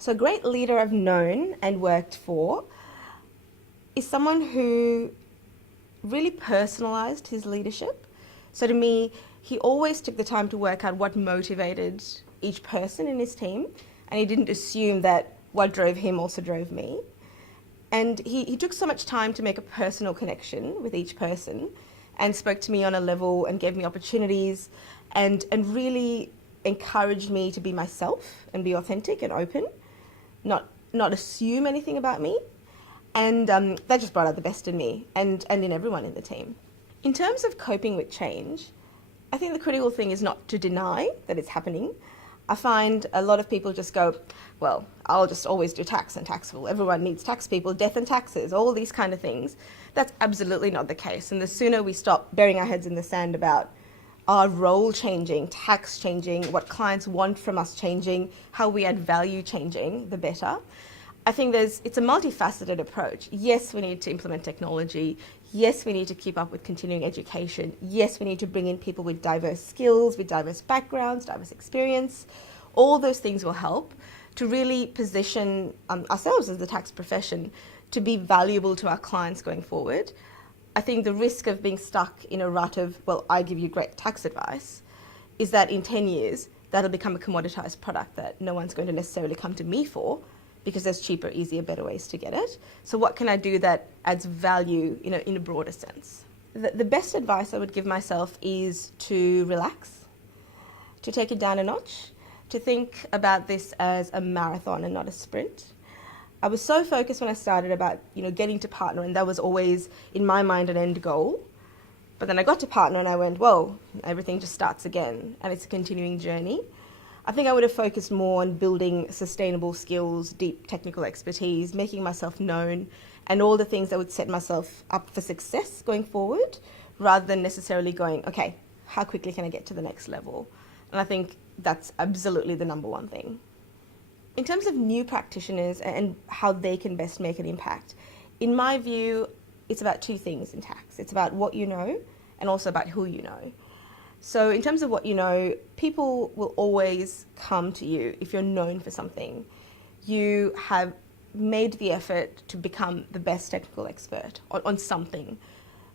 So a great leader I've known and worked for is someone who really personalized his leadership. So to me, he always took the time to work out what motivated each person in his team, and he didn't assume that what drove him also drove me. And he took so much time to make a personal connection with each person and spoke to me on a level and gave me opportunities and really encouraged me to be myself and be authentic and open, not assume anything about me. And that just brought out the best in me and in everyone in the team. In terms of coping with change, I think the critical thing is not to deny that it's happening. I find a lot of people just go, well, I'll just always do tax and taxable. Everyone needs tax people, death and taxes, all these kind of things. That's absolutely not the case. And the sooner we stop burying our heads in the sand about our role changing, tax changing, what clients want from us changing, how we add value changing, the better. I think it's a multifaceted approach. Yes, we need to implement technology. Yes, we need to keep up with continuing education. Yes, we need to bring in people with diverse skills, with diverse backgrounds, diverse experience. All those things will help to really position ourselves as the tax profession to be valuable to our clients going forward. I think the risk of being stuck in a rut of, well, I give you great tax advice, is that in 10 years, that'll become a commoditized product that no one's going to necessarily come to me for, because there's cheaper, easier, better ways to get it. So what can I do that adds value in a broader sense? The best advice I would give myself is to relax, to take it down a notch, to think about this as a marathon and not a sprint. I was so focused when I started about getting to partner, and that was always in my mind an end goal. But then I got to partner and I went, whoa, everything just starts again, and it's a continuing journey. I think I would have focused more on building sustainable skills, deep technical expertise, making myself known, and all the things that would set myself up for success going forward, rather than necessarily going, okay, how quickly can I get to the next level? And I think that's absolutely the number one thing. In terms of new practitioners and how they can best make an impact, in my view, it's about two things in tax. It's about what you know and also about who you know. So in terms of what you know, people will always come to you if you're known for something. You have made the effort to become the best technical expert on something.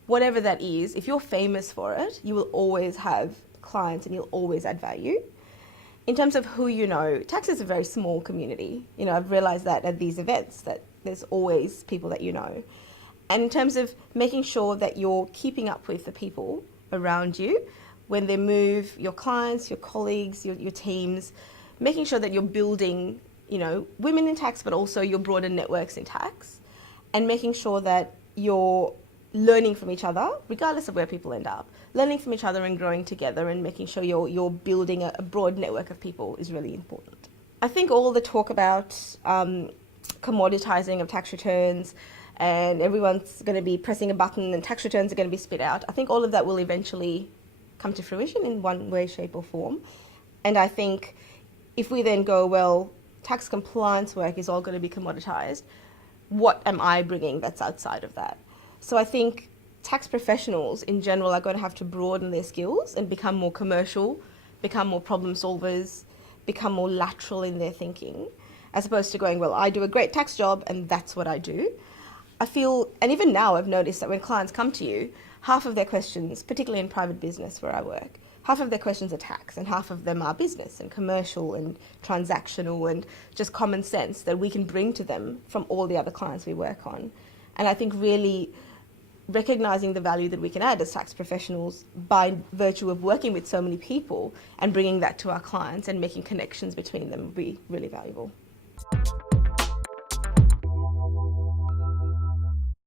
Whatever that is, if you're famous for it, you will always have clients and you'll always add value. In terms of who you know, tax is a very small community. I've realized that at these events, that there's always people that you know. And in terms of making sure that you're keeping up with the people around you, when they move, your clients, your colleagues, your teams, making sure that you're building, women in tax, but also your broader networks in tax, and making sure that you're learning from each other, regardless of where people end up, learning from each other and growing together and making sure you're building a broad network of people is really important. I think all the talk about commoditizing of tax returns and everyone's going to be pressing a button and tax returns are going to be spit out, I think all of that will eventually come to fruition in one way, shape or form. And I think if we then go, well, tax compliance work is all going to be commoditized, what am I bringing that's outside of that? So I think tax professionals in general are going to have to broaden their skills and become more commercial, become more problem solvers, become more lateral in their thinking, as opposed to going, well, I do a great tax job and that's what I do. I feel, and even now I've noticed that when clients come to you, half of their questions, particularly in private business where I work, half of their questions are tax and half of them are business and commercial and transactional and just common sense that we can bring to them from all the other clients we work on. And I think really recognizing the value that we can add as tax professionals by virtue of working with so many people and bringing that to our clients and making connections between them would be really valuable.